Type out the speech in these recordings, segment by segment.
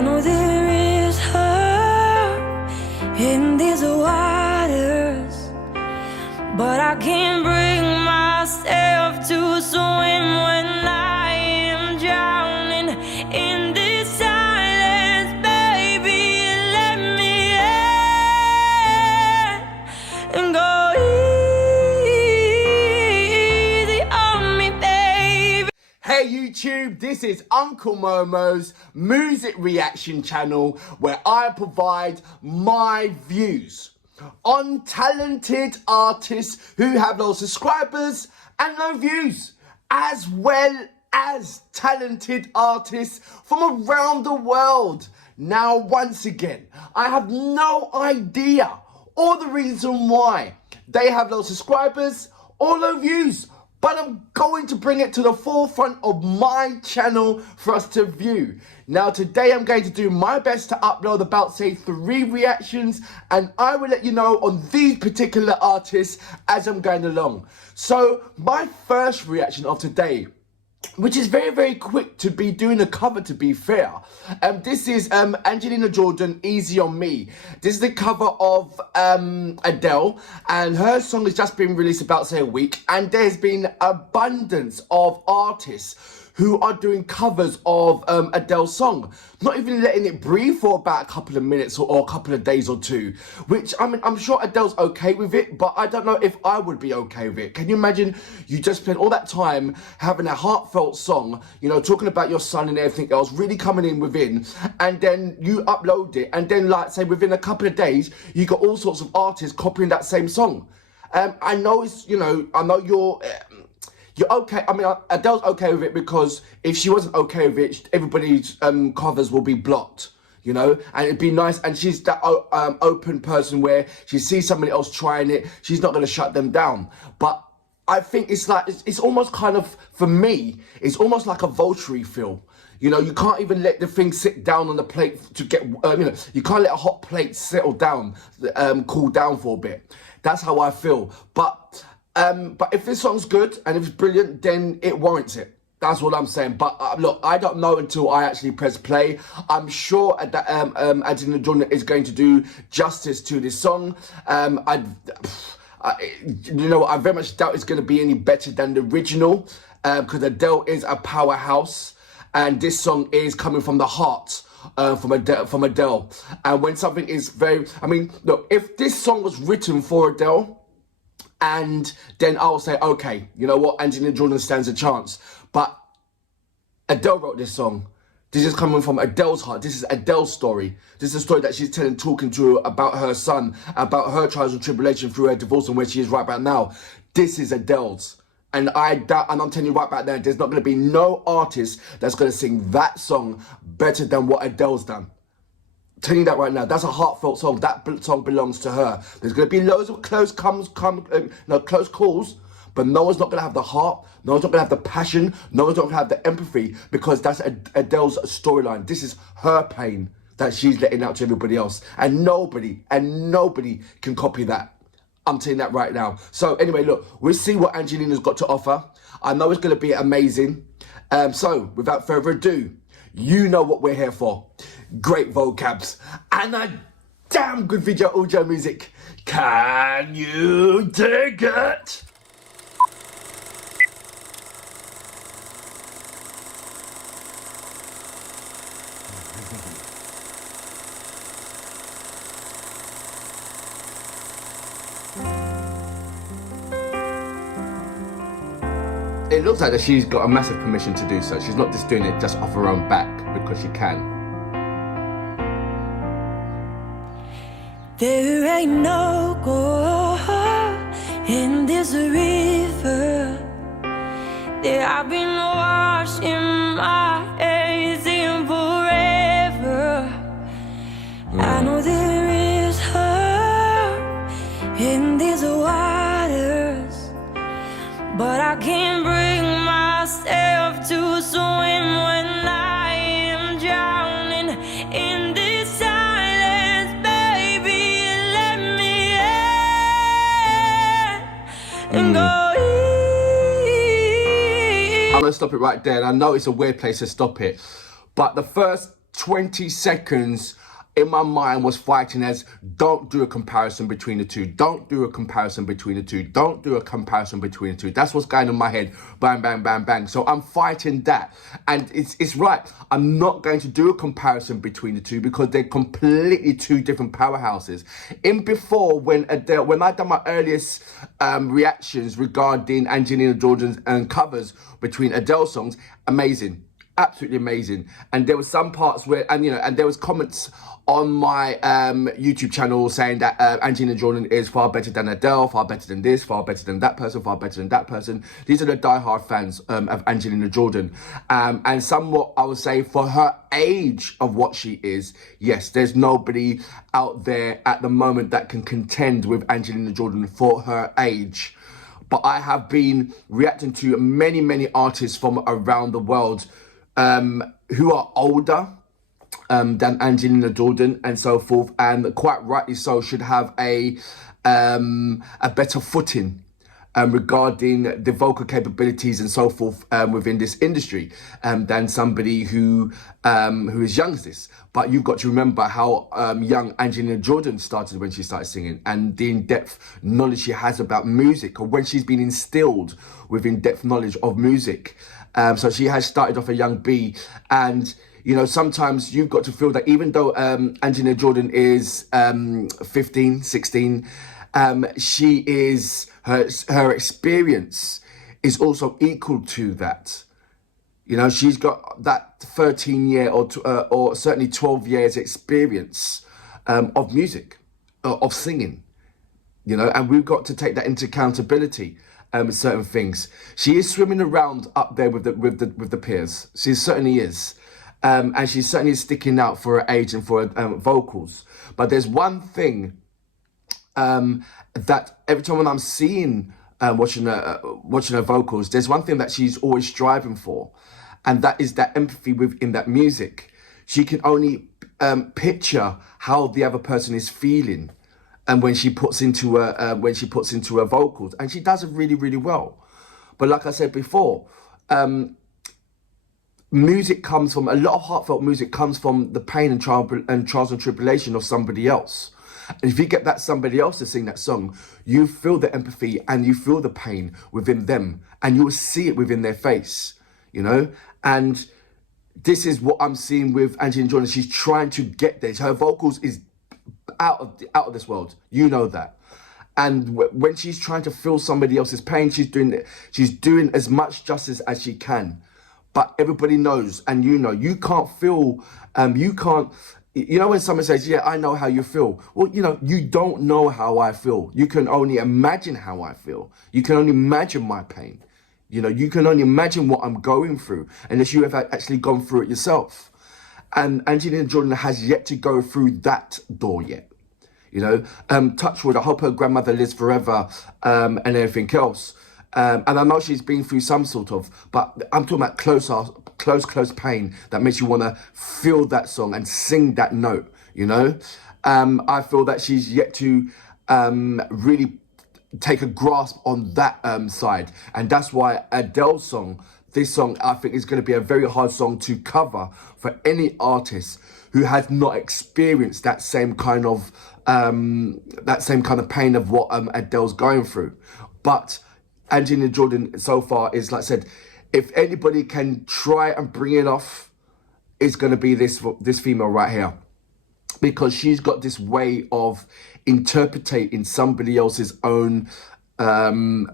I know there is hurt in these waters, but I can't bring myself to swim when I am drowning in this silence. Baby, let me in and go easy on me, baby. Hey YouTube, this is Uncle Momo's music reaction channel where I provide my views on talented artists who have no subscribers and no views, as well as talented artists from around the world. Now, once again, I have no idea or the reason why they have no subscribers or no views, but I'm going to bring it to the forefront of my channel for us to view. Now today I'm going to do my best to upload about say 3 reactions, and I will let you know on these particular artists as I'm going along. So my first reaction of today, which is very, very quick to be doing a cover, to be fair. This is Angelina Jordan, Easy On Me. This is the cover of Adele, and her song has just been released about, say, a week, and there's been abundance of artists who are doing covers of Adele's song, not even letting it breathe for about a couple of minutes or a couple of days or two, which, I mean, I'm sure Adele's okay with it, but I don't know if I would be okay with it. Can you imagine you just spent all that time having a heartfelt song, you know, talking about your son and everything else, really coming in within, and then you upload it, and then, like, say, within a couple of days, you got all sorts of artists copying that same song. I know it's, you know, I know you're okay. I mean, Adele's okay with it, because if she wasn't okay with it, everybody's covers will be blocked, you know, and it'd be nice. And she's that open person where she sees somebody else trying it, she's not going to shut them down. But I think it's like, it's almost kind of, for me, it's almost like a votary feel. You know, you can't even let the thing sit down on the plate to get, you know, you can't let a hot plate settle down, cool down for a bit. That's how I feel. But if this song's good and if it's brilliant, then it warrants it. That's what I'm saying. But look, I don't know until I actually press play. I'm sure that Angelina Jordan is going to do justice to this song. You know, I very much doubt it's going to be any better than the original, because Adele is a powerhouse, and this song is coming from the heart. From Adele. And when something is very, I mean, look, if this song was written for Adele, and then I'll say, okay, you know what, Angelina Jordan stands a chance. But Adele wrote this song. This is coming from Adele's heart. This is Adele's story. This is a story that she's talking to about her son, about her trials and tribulation through her divorce and where she is right about now. This is Adele's. And I'm telling you right back there, there's not going to be no artist that's going to sing that song better than what Adele's done. I'm telling you that right now. That's a heartfelt song. That song belongs to her. There's going to be loads of close calls, but no one's not going to have the heart. No one's not going to have the passion. No one's not going to have the empathy, because that's Adele's storyline. This is her pain that she's letting out to everybody else, and nobody can copy that. I'm telling that right now. So anyway, look, we'll see what Angelina's got to offer. I know it's going to be amazing. So without further ado, you know what we're here for. Great vocabs and a damn good video audio music. Can you dig it? It looks like that she's got a massive permission to do so. She's not just doing it just off her own back because she can. There ain't no gold in this river that I've been washing my hands in forever. I know there is hurt in these waters, but I can't bring myself to swim when I am drowning in this silence. Baby, let me in and go easy. I'm gonna stop it right there, and I know it's a weird place to stop it, but the first 20 seconds in my mind was fighting as, don't do a comparison between the two. Don't do a comparison between the two. Don't do a comparison between the two. That's what's going on in my head. Bang, bang, bang, bang. So I'm fighting that. And it's right. I'm not going to do a comparison between the two because they're completely two different powerhouses. In before, when I done my earliest reactions regarding Angelina Jordan's covers between Adele songs, amazing. Absolutely amazing. And there were some parts where, and there was comments on my YouTube channel saying that Angelina Jordan is far better than Adele, far better than this, far better than that person, far better than that person. These are the diehard fans of Angelina Jordan. And somewhat, I would say, for her age of what she is, yes, there's nobody out there at the moment that can contend with Angelina Jordan for her age. But I have been reacting to many, many artists from around the world who are older than Angelina Jordan and so forth, and quite rightly so, should have a better footing regarding the vocal capabilities and so forth within this industry than somebody who is young as this. But you've got to remember how young Angelina Jordan started when she started singing, and the in-depth knowledge she has about music, or when she's been instilled with in-depth knowledge of music. So she has started off a young bee, and sometimes you've got to feel that even though Angelina Jordan is 15, 16, she is her experience is also equal to that. She's got that 13-year or certainly 12 years experience of music, of singing. And we've got to take that into accountability. With certain things, she is swimming around up there with the peers. She certainly is, and she certainly is sticking out for her age and for her vocals. But there's one thing that every time when I'm seeing watching her vocals, there's one thing that she's always striving for, and that is that empathy within that music. She can only picture how the other person is feeling. And when she puts into her vocals, and she does it really, really well. But like I said before, music comes from, a lot of heartfelt music comes from the pain and trials and tribulation of somebody else. And if you get that somebody else to sing that song, you feel the empathy and you feel the pain within them, and you will see it within their face, And this is what I'm seeing with Angelina Jordan. She's trying to get there. Her vocals is out of this world, that. And when she's trying to feel somebody else's pain, she's doing as much justice as she can. But everybody knows, and you can't feel, you can't, when someone says, yeah, I know how you feel. Well, you don't know how I feel. You can only imagine how I feel. You can only imagine my pain. You can only imagine what I'm going through, unless you have actually gone through it yourself. And Angelina Jordan has yet to go through that door yet. Touch wood, I hope her grandmother lives forever, and everything else. And I know she's been through some sort of, but I'm talking about close pain that makes you want to feel that song and sing that note, I feel that she's yet to really take a grasp on that side. And that's why Adele's song, this song, I think is going to be a very hard song to cover for any artist who has not experienced that same kind of pain of what Adele's going through. But Angelina Jordan so far is, like I said, if anybody can try and bring it off, it's going to be this female right here, because she's got this way of interpreting somebody else's own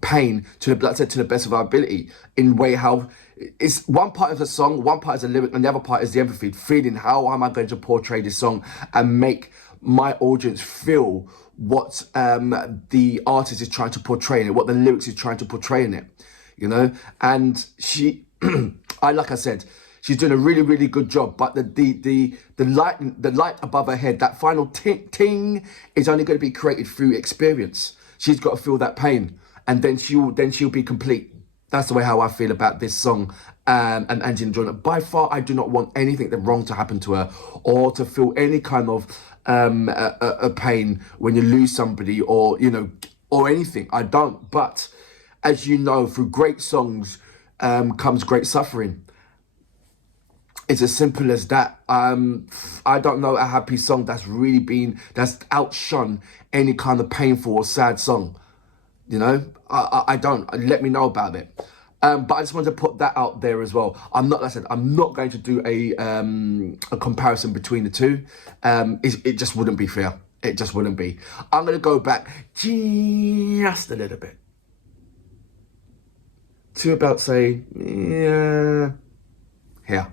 pain to the best of our ability, in way how it's one part of the song, one part is a lyric, and the other part is the empathy, feeling how am I going to portray this song and make my audience feel what the artist is trying to portray in it, what the lyrics is trying to portray in it, And she, like I said, she's doing a really, really good job. But the light above her head, that final ting, is only going to be created through experience. She's got to feel that pain, and then she'll be complete. That's the way how I feel about this song and Angelina Jordan. By far, I do not want anything wrong to happen to her, or to feel any kind of a pain when you lose somebody, or anything. I don't. But as you know, through great songs comes great suffering. It's as simple as that. I don't know a happy song that's outshone any kind of painful or sad song. You know, I don't. Let me know about it. But I just wanted to put that out there as well. I'm not going to do a comparison between the two. It just wouldn't be fair. It just wouldn't be. I'm going to go back just a little bit to about, say, yeah, here.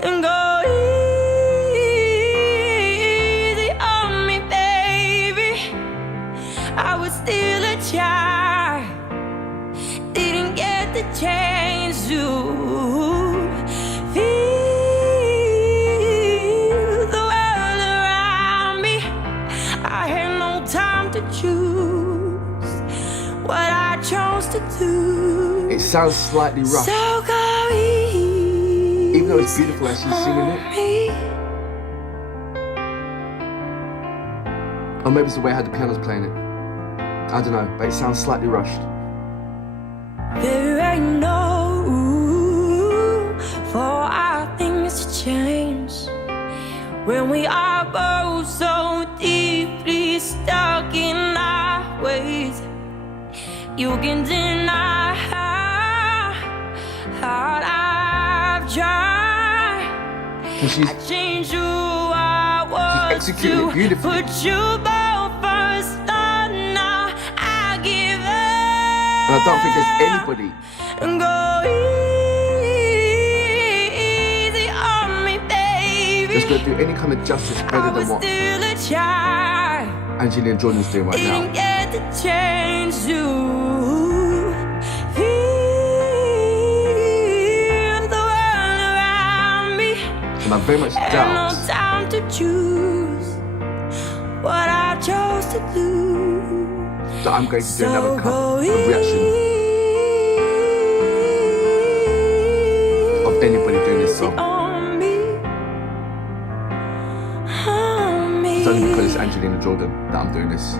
And go easy on me, baby. I was still a child, didn't get the chance to feel the world around me. I had no time to choose what I chose to do. It sounds slightly rough. So go easy. Even though it's beautiful as she's singing it. Or maybe it's the way how the piano's playing it. I don't know, but it sounds slightly rushed. There ain't no room for our things to change when we are both so deeply stuck in our ways. You can deny how hard I've tried. I changed who I was to put you both first. Now I give up. And I don't think there's anybody Go easy on me, baby. that's going to do any kind of justice better than what Angelina Jordan's doing right now. Didn't get the chance to feel the world around me. And I very much Had doubt no time to choose what I chose to do. that I'm going to do another cover, a reaction of anybody doing this song. It's only because it's Angelina Jordan that I'm doing this.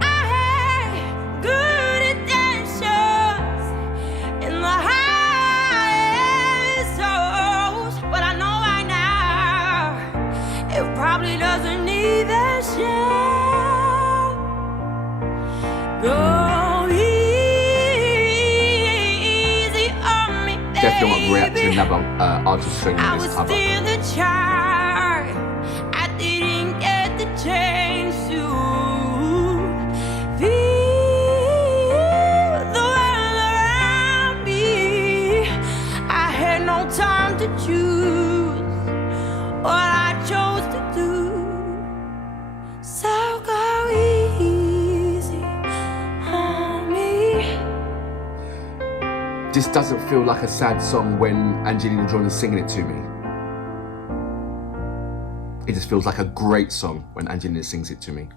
I had good intentions in the highest hopes, but I know right now it probably doesn't even show. Go easy on me, baby. Definitely want to react to another artist singing I this was cover. still a child. I didn't get the chance to feel the world around me. I had no time to choose what I chose to do. So go easy on me. This doesn't feel like a sad song when Angelina Jordan's singing it to me. It just feels like a great song when Angelina sings it to me.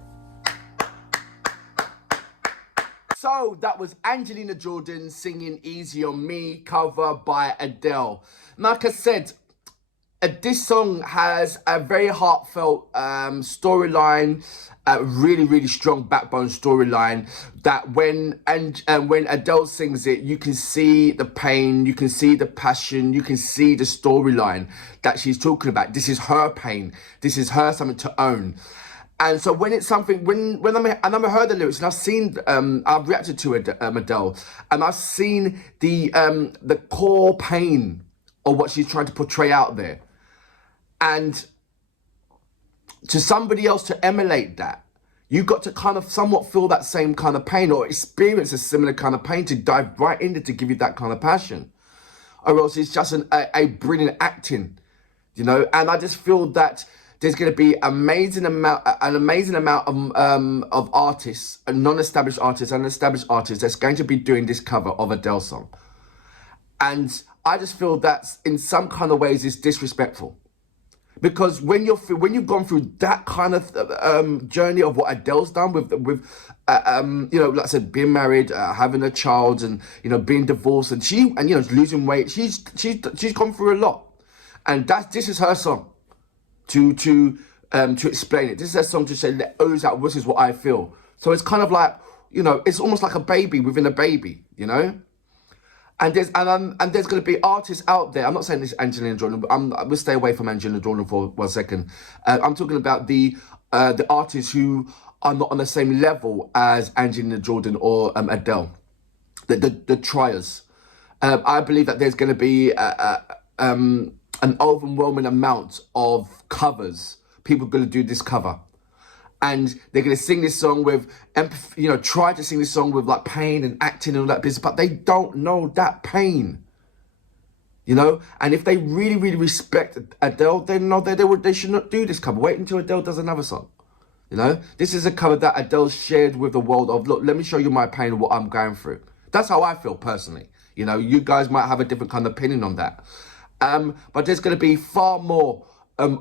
So that was Angelina Jordan singing Easy on Me, cover by Adele. Like I said, this song has a very heartfelt storyline, a really, really strong backbone storyline that when Adele sings it, you can see the pain, you can see the passion, you can see the storyline that she's talking about. This is her pain. This is her something to own. And so when it's something, I've heard the lyrics and I've seen, I've reacted to Adele, and I've seen the core pain of what she's trying to portray out there. And to somebody else to emulate that, you got to kind of somewhat feel that same kind of pain or experience a similar kind of pain to dive right into to give you that kind of passion. Or else it's just a brilliant acting, you know? And I just feel that there's going to be an amazing amount of artists, non-established artists and established artists that's going to be doing this cover of Adele song. And I just feel that in some kind of ways is disrespectful. Because when you've gone through that kind of journey of what Adele's done with you know, like I said, being married, having a child, and you know, being divorced, and you know, losing weight, she's gone through a lot, and this is her song to explain it. This is her song to say, let others out. This is what I feel. So it's kind of like, you know, it's almost like a baby within a baby, you know. And there's going to be artists out there. I'm not saying this is Angelina Jordan, but we'll stay away from Angelina Jordan for 1 second. I'm talking about the artists who are not on the same level as Angelina Jordan or Adele, the triers. I believe that there's going to be an overwhelming amount of covers. People are going to do this cover. And they're going to sing this song with empathy, try to sing this song with like pain and acting and all that business, but they don't know that pain. And if they really, really respect Adele, they know that they should not do this cover. Wait until Adele does another song. This is a cover that Adele shared with the world of, look, let me show you my pain and what I'm going through. That's how I feel personally. You guys might have a different kind of opinion on that. But there's going to be far more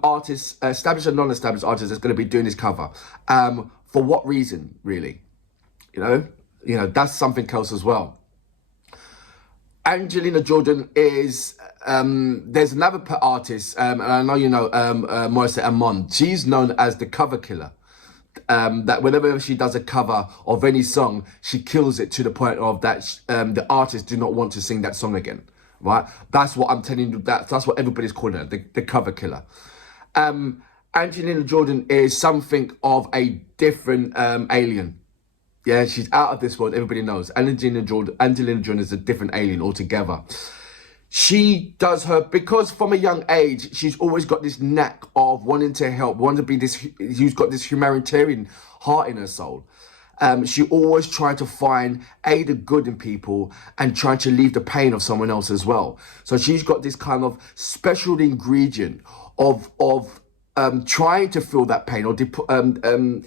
artists, established and non-established artists, that's going to be doing this cover. For what reason, really? That's something else as well. Angelina Jordan is, there's another artist, and I know Morissette Amon. She's known as the cover killer. That whenever she does a cover of any song, she kills it to the point of that the artists do not want to sing that song again. Right? That's what I'm telling you. That's what everybody's calling her, the cover killer. Angelina Jordan is something of a different alien. Yeah, she's out of this world. Everybody knows. Angelina Jordan is a different alien altogether. She does because from a young age, she's always got this knack of wanting to help, wanting to be who's got this humanitarian heart in her soul. She always tried to find the good in people and trying to leave the pain of someone else as well. So she's got this kind of special ingredient of trying to feel that pain or depicting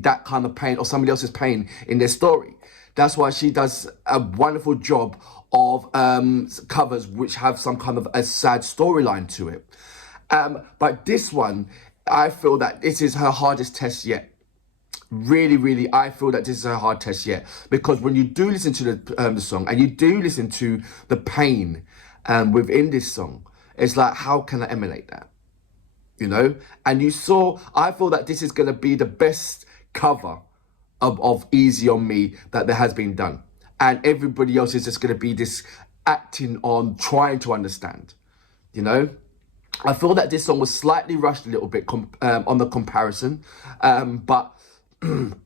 that kind of pain or somebody else's pain in their story. That's why she does a wonderful job of covers which have some kind of a sad storyline to it. But this one, I feel that this is her hardest test yet. Really, really, I feel that this is a hard test yet, because when you do listen to the song and you do listen to the pain within this song, it's like, how can I emulate that? And I feel that this is going to be the best cover of Easy on Me that there has been done, and everybody else is just going to be this acting on trying to understand. I feel that this song was slightly rushed a little bit on the comparison, but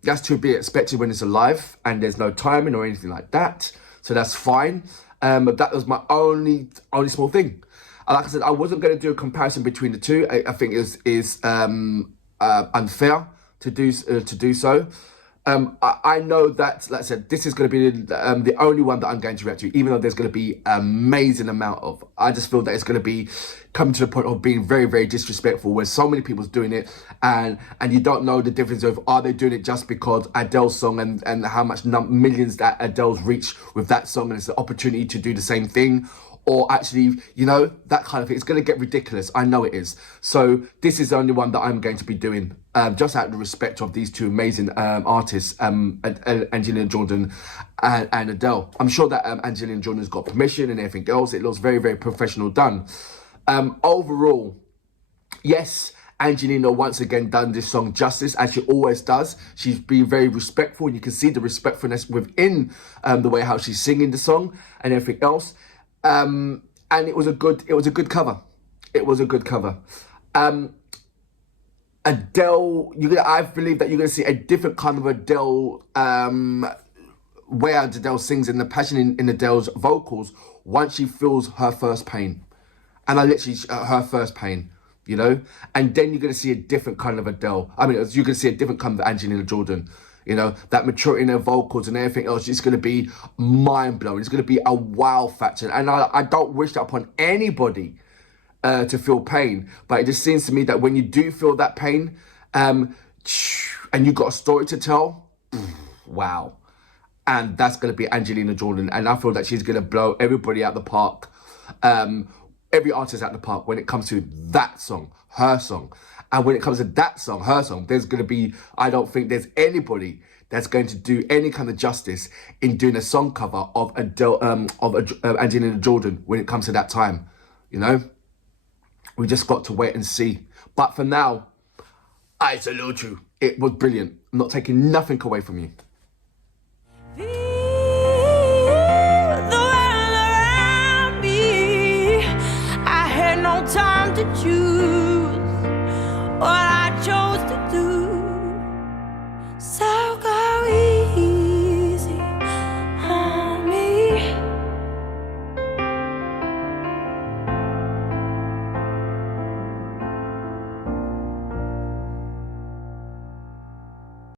that's to be expected when it's alive and there's no timing or anything like that, so that's fine. But that was my only small thing. And like I said, I wasn't going to do a comparison between the two. I think it is unfair to do so. I know that, like I said, this is going to be the only one that I'm going to react to, even though there's going to be an amazing amount of. I just feel that it's going to be coming to the point of being very, very disrespectful, where so many people's doing it, and you don't know the difference of, are they doing it just because Adele's song and how much millions that Adele's reached with that song, and it's an opportunity to do the same thing, or actually, that kind of thing. It's going to get ridiculous. I know it is. So this is the only one that I'm going to be doing, just out of the respect of these two amazing artists, Angelina Jordan and Adele. I'm sure that Angelina Jordan's got permission and everything else. It looks very, very professional done. Overall, yes, Angelina once again done this song justice, as she always does. She's been very respectful, and you can see the respectfulness within the way how she's singing the song and everything else. And it was a good cover. It was a good cover. Adele, I believe that you're going to see a different kind of Adele, where Adele sings, and the passion in Adele's vocals once she feels her first pain. And her first pain, and then you're going to see a different kind of Adele. I mean, you're going to see a different kind of Angelina Jordan. That maturity in her vocals and everything else, it's going to be mind-blowing. It's going to be a wow factor. And I don't wish that upon anybody to feel pain. But it just seems to me that when you do feel that pain, and you've got a story to tell, wow. And that's going to be Angelina Jordan. And I feel that she's going to blow everybody out the park. Every artist out the park when it comes to that song, her song. And when it comes to that song, her song, there's going to be, I don't think there's anybody that's going to do any kind of justice in doing a song cover of Adele, of Angelina Jordan when it comes to that time. We just got to wait and see. But for now, I salute you. It was brilliant. I'm not taking nothing away from you.